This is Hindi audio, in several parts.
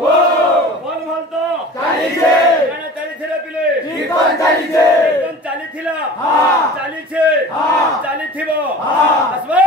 ଭଲ ଭଲ ତ ଚାଲିଛେ କାଣା ଚାଲିଥିଲେ ପିଲେ କୀର୍ତ୍ତନ ଚାଲିଛେ କୀର୍ତ୍ତନ ଚାଲିଥିଲା ଚାଲିଛେ ଚାଲିଥିବ ଆସିବ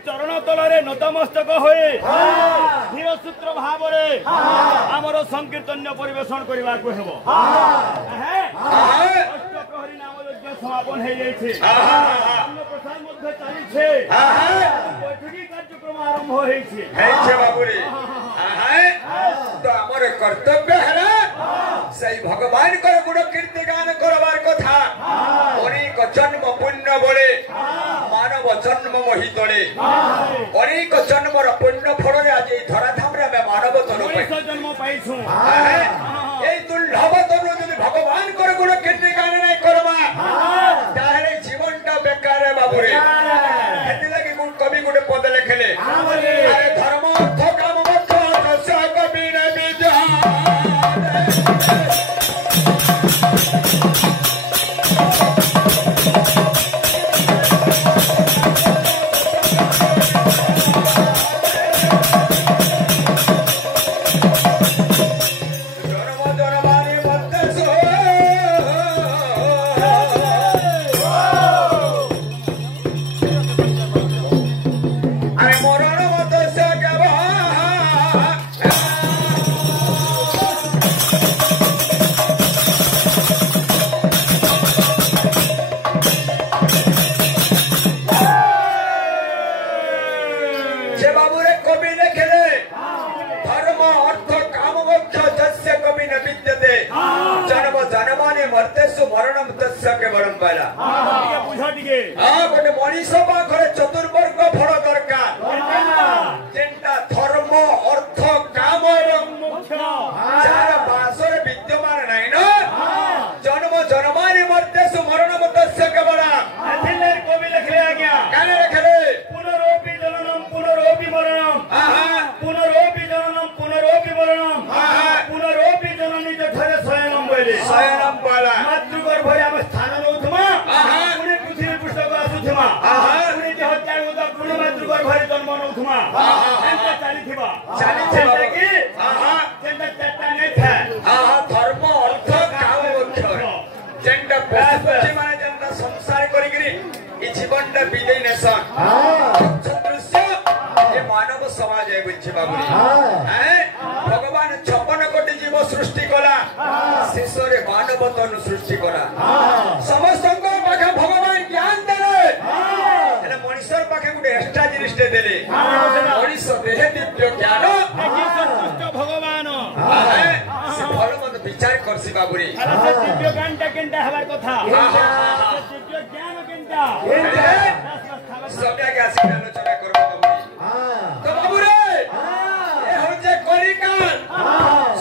चरण तल नतमस्तक हुए धीरसूत्र भाव आमर संकीर्तन्य परिवेशन करने को अष्टप्रहरी नाम यज्ञ समापन हो प्रसाद चली बैठकी कार्यक्रम आरंभ हो कर्तव्य है भगवान गुण कीर्ति गान करवार कथा अनेक जन्म पुण्य बड़े मानव जन्म मही तले अनेक जन्मर पुण्य फल आज धराधाम मानव जन्म पाइछु दुर्लभ तनु जो भगवान गुण कीर्ति गान नहीं करवा ताहले जीवन टा बेकार है बाबू रे लगे कवि गोटे पद लिखले धर्म अर्थ काम मोक्ष कवि मुत्तस्य के बरम पाला ଟିକେ ବୁଝ ଟିକେ गोटे मनीष पाखरे चतुर्वर्ग फल दरकार जेंटा धर्म अर्थ काम एवं ମୁଖ୍ୟ जार बासरे विद्यमान नहीं न जन्म जन्मानि मर्त्यसु मरण मुत्तस्य के बड़ा ଏଥିରେ କବି ଲେଖିଲେ ଆଜ୍ଞା काने रखले ପୁନରୋପି ଜନନମ୍ ପୁନରୋପି ମରଣମ୍ ପୁନରୋପି ଜନନମ୍ ପୁନରୋପି ମରଣମ୍ ପୁନରୋପି ଜନନୀ ଯଠାରେ ଶୟନମ୍ ବୋଇଲେ शयनम पाला ମାତୃଗର୍ଭରେ ଆମେ ସ୍ଥାନ ନଉଥୁମା ପୁଣି ପୃଥିବୀ ପୃଷ୍ଠକୁ ଆସୁଥୁମା ପୁଣି ଦେହ ତ୍ୟାଗ କରୁଥିବା ପୁଣି ମାତୃଗର୍ଭରେ ଜନ୍ମ ନଉଥୁମା ଏମିତି ଚାଲିଥିବା ଚାଲିଥିବା। ଯେନ୍ତା କି ଯେନ୍ତା ଚାରିଟା ନେଇଥାଏ धर्म अर्थ काम मुख्य जेंटा पशुपक्षी माने जेंटा संसार करिकरी ई जीवनटा बिदै नेसन दृश्य ये मानव समाज है बुझी बाबुरी हैं भगवान 56 कोटी जीव सृष्टि कला शेषरे मानव तनु सृष्टि कला समस्त पाखे भगवान ज्ञान देले हेले मनुष्यर पाखे गुटे एक्स्ट्रा जिनिस देले मनुष्य देह दिव्य ज्ञान ସନ୍ତୁଷ୍ଟ ଭଗବାନ से भल मत विचार करसी बाबुरी ଆରେ ସେ ଦିବ୍ୟ ଜ୍ଞାନଟା କେନ୍ତା ହେବାର କଥା ସେ ଦିବ୍ୟ ଜ୍ଞାନ କେନ୍ତା सबटा के आसी आलोचना करबो बाबुरी तो बाबुरे ए होचे कलिकाल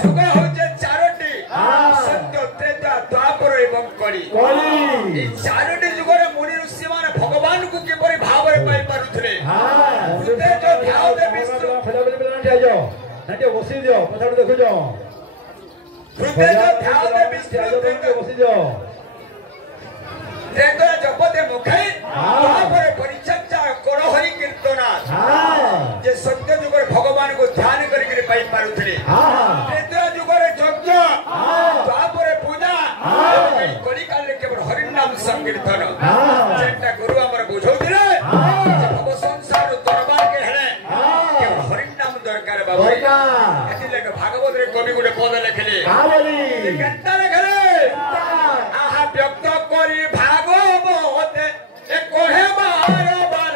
सुगा होचे चारोटी सत्य त्रेता द्वापर एवं कली ई चारोटी जुगरे मुनि ऋषि माने भगवान को किपरि भाव रे पाई पारुथले ते जो ध्यान दे विष्णु बसी दियो पछाड़ देखो जो ते जो ध्यान दे विष्णु बसी दियो तेतो जपते मुखै तापर परिचर्चा कर हरि कीर्तना जे सत्य जुगरे भगवान को ध्यान करि करि पाई पारुथले तेतो जुगरे यज्ञ तापर पूजा कलिकाल रे केवल हरि नाम संकीर्तन जेंटा गुरु हमर बुझौथिले भव संसार दरबार के हेले केवल हरि नाम दरकार बाबू एति लेके भागवत रे कवि गुटे पद लिखले केनता लिखले आहा व्यक्त करी भागवत ए कोहे बार बार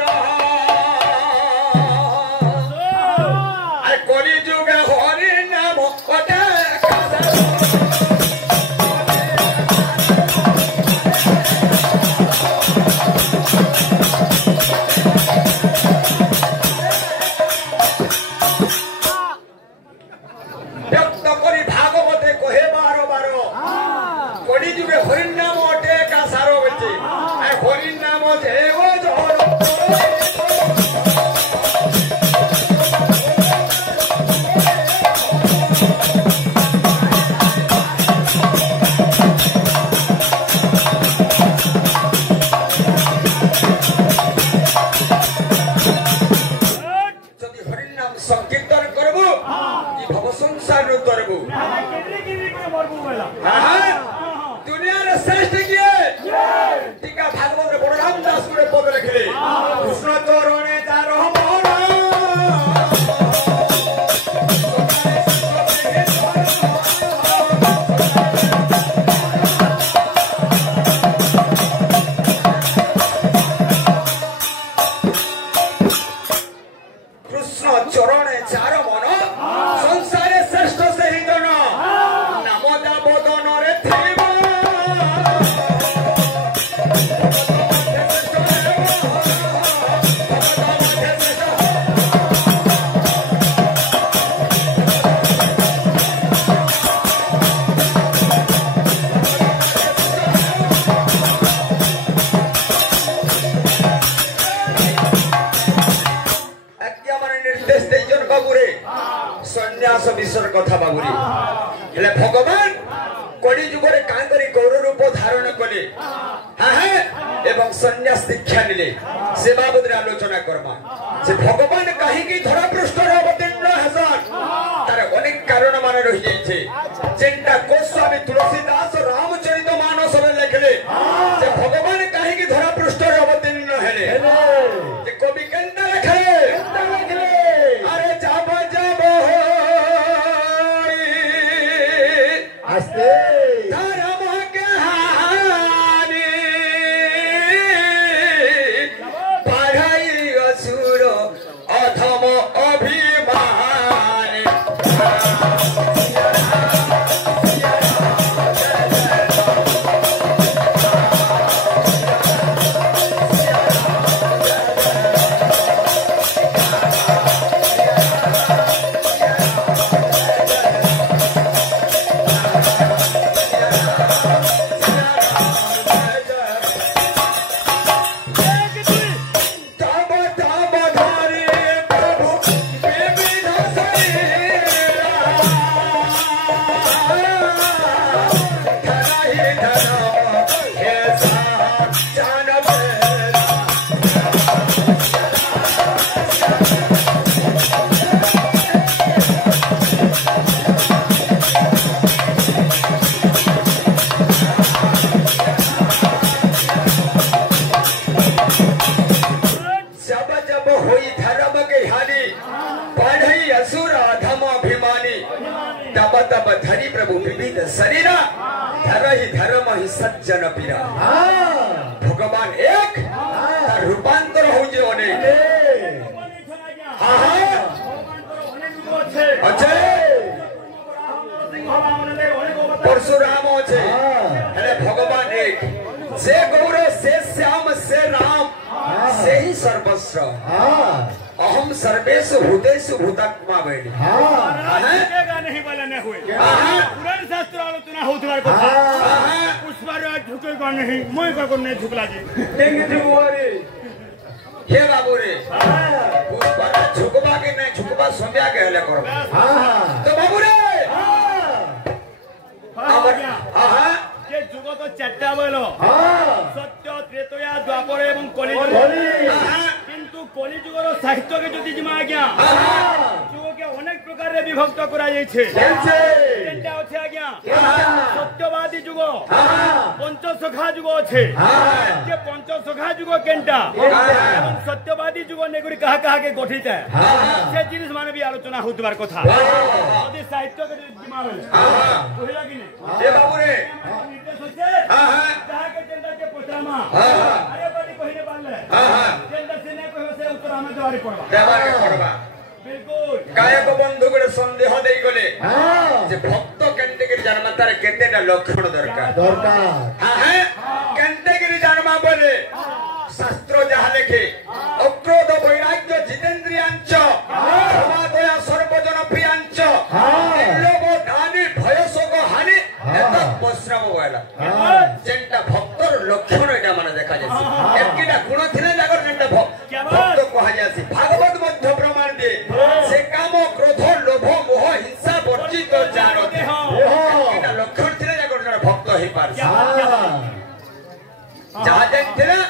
आ कली जुगे हरि नाम कटे व्यक्त करी भागवत कोहे बार बार कली जुगे हरि नाम अटे का सारो बच्चे आ हरि नाम देव जोर जदि हरि नाम संकीर्तन करबो ई भव संसार रो करबो दुनिया रे श्रेष्ठ किए टीका भागवत रे बलराम दास गुटे पद लिखले कृष्ण चरणे तार मन कृष्ण चरणे चार मन संसारे श्रेष्ठ सेहि जन नाम दाबोदन रे थेबो आज्ञा माने निर्देश देजन बाबुरे सन्यास विषय कथा बाबुरे हेले भगवान कली जुगरे कां करी गौर रूप धारण कले एवं सन्यास दीक्षा निले से बाबद रे आलोचना करमा से भगवान काहे की धरा पृष्ठ रे अवतीर्ण हसन तार अनेक कारण माने रहि जाई छे जेंटा गोस्वामी तुलसीदास रामचरित मानस रे लिखले जे भगवान काहे की धरा पृष्ठ रे अवतीर्ण हेले जे कवि केंदा लिखे अरे जाब जाब आस्ते धर्म के हानि पढ़ाई असुर अधम अभिमान तब तब धरी प्रभु विविध शरीर धर ही धर्म ही सज्जन पीरा भगवान एक रूपांतर हो जे अनेक अच्छे परशुराम अच्छे अरे भगवान एक से गौर से श्याम से राम से ही सर्वस्व अहम सर्वेश भूतेषु भूतात्मा बैठ नहीं बोलने हुए पुराण शास्त्र आलोचना हो तुम्हारे को उस बार झुकेगा नहीं मैं को नहीं झुकला जी हे बाबू रे उस बार झुकबा के नहीं झुकबा संध्या के हले करो तो बाबू रे के जुग तो चारटा बोलो सत्य त्रेतया द्वापर एवं कलिजुग किंतु कलिजुगर साहित्य के जदि जिमा आज्ञा जुग के अनेक प्रकार रे विभक्त करा जाय छे केनटा अछि आज्ञा सत्यवादी जुग पंचसखा जुग अछि जे पंचसखा जुग केनटा एवं सत्यवादी जुग नेगुरी कहा कहा के गठित है से जिनिस माने भी आलोचना होतबार कथा यदि साहित्य के जिमा बोले कहला कि नहीं हे बाबू रे जहाँ के जनता के पोचामा अरे बड़ी कहने वाले जनता से ने कहो से उत्तर हमें देवारी पड़वा बिल्कुल गायक बंधु गुड़े संदेह देई गले जे भक्त केंटेगिरी जन्म तार केतेटा लक्षण दरकार केंटेगिरी जन्म बोले शास्त्र जहा लेखे अक्रोध वैराग्य जितेंद्रियांच क्षमादया सर्वजन प्रियांच लोभ दानी भय शोक हानि एत वैष्णव वाला जेंटा भक्तर लक्षण एटा माने देखा जाय एकीटा गुण थिले जागर जेंटा भक्त कहा जाय भागवत मध्य प्रमाण दे से काम क्रोध लोभ मोह हिंसा वर्जित जानते एकीटा लक्षण थिले जागर जण भक्त हे पार जहा जेंथिला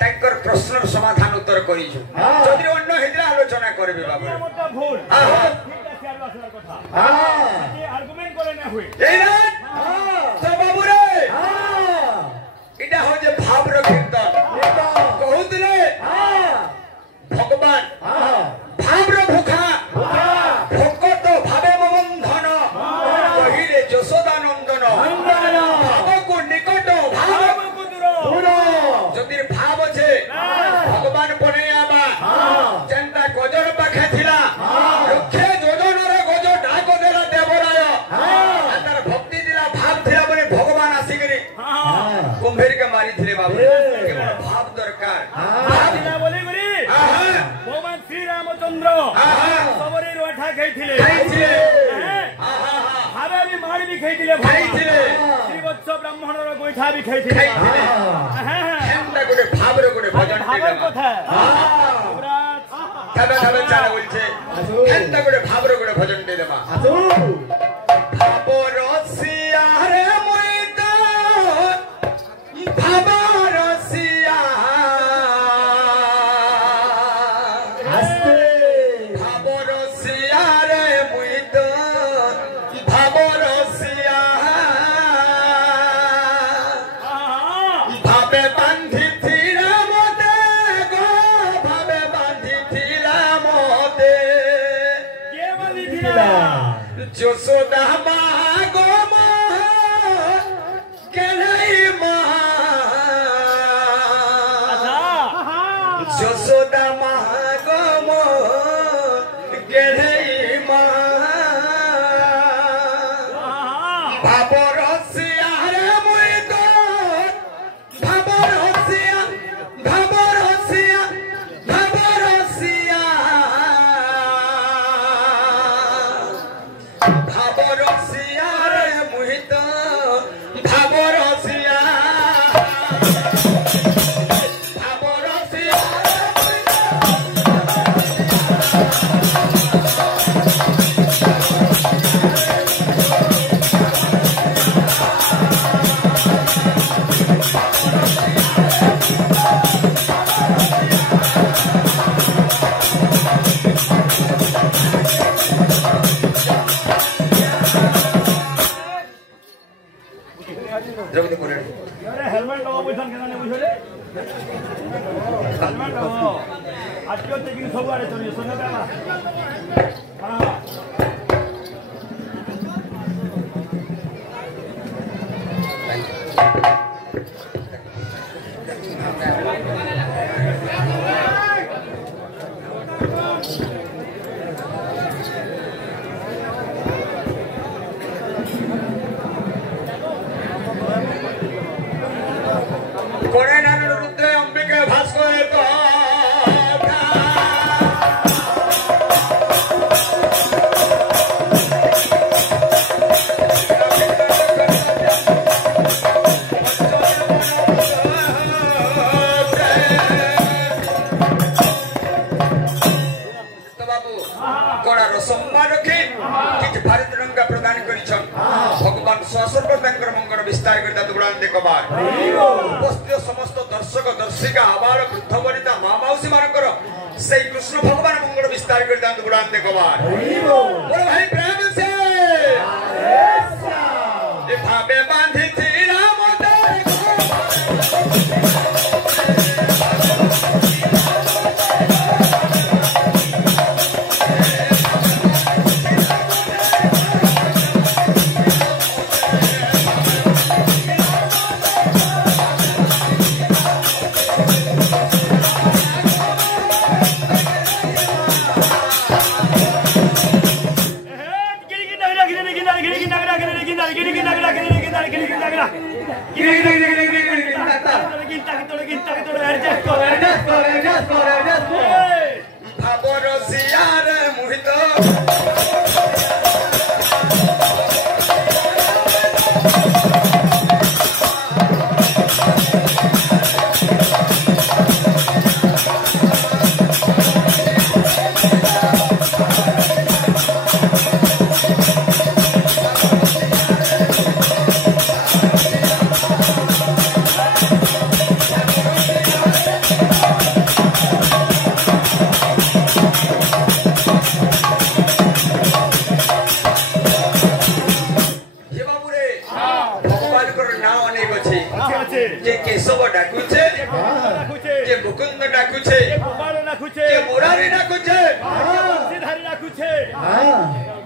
तांकर प्रश्नर समाधान उत्तर करिछु जदि अन्य हेद्रा आलोचना करबे बाबू मोटा भूल ठीक है आलोचना कथा ये आर्गुमेंट करे ना हुए ए ना तो बाबू रे इटा हो जे भाव रो कीर्तन कहूत रे भगवान भाव रो भूखा भक्त भावे बंधन कहिले यशोदा नंदन भाव को निकट भाव को दूर जदि भाव छे भगवान बनैयाबा जेंता गजर पाखे थिला लक्षे जोजनर गज डाक देला देवराय अंदर भक्ति दिला भाव थिला बने भगवान आसीकरी कुंभेर के मारी थिले बाबू केवल भाव दरकार भाव दिला बोली गुरी भगवान श्री रामचंद्र सबरे रोठा खाइथिले भावे भी मारी भी खाइथिले श्री वत्स ब्राह्मण रो गोइठा भी खाइथिले एंता गुडे भाव रो गुडे भजन भावर कथा तबे तबे चला बोलछे एंता गुडे भाव रो गुडे भजन दे देबा भाव रसिया रे मुई तो भाव रसिया भाव रसिया रे मुई तो भाव रसिया भावे बांधी थिला मोते गो भावे बांधी थिला मोते के वाली थिला यशोदा माँ गो माँ केलई माँ यशोदा माँ गो माँ केलई माँ भाव रसिया रे मुई तो भाव रसिया भाव रसिया भाव रसिया भाव रसिया रे मुई तो भाव रसिया भाव रसिया द्रौपदी बोले अरे हेलमेट लगाओ बैठन केना ने बुझले हेलमेट लगाओ आज के चेकिंग सब आड़े चलिए सुन का हां श्वासन मंगल विस्तार करता दुबड़ान देखो बार उपस्थित समस्त दर्शक दर्शिका आबाल वृद्ध वनिता माँ मौसी मानकर से कृष्ण भगवान मंगल विस्तार करता दुबड़ान देखो बार बोलो भाई प्रेम से ये भावे बांधी थी राम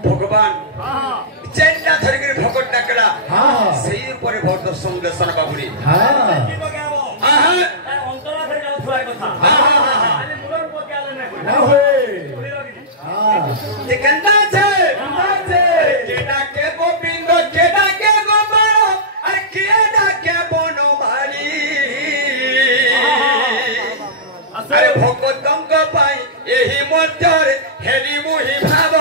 भगवान चेन्ना धरकर भगत डाकला सही ऊपर बहुत संदेशन बाबुरी अंतरा धर जाऊ थोड़ा कथा आले मुरन को क्या लेने ना होए ये गंदा छे केडा के गोविंद केडा के गोबर अरे केडा के बोनो मारी अरे भगतम को पाई एही मध्यर हेरी मुही भाव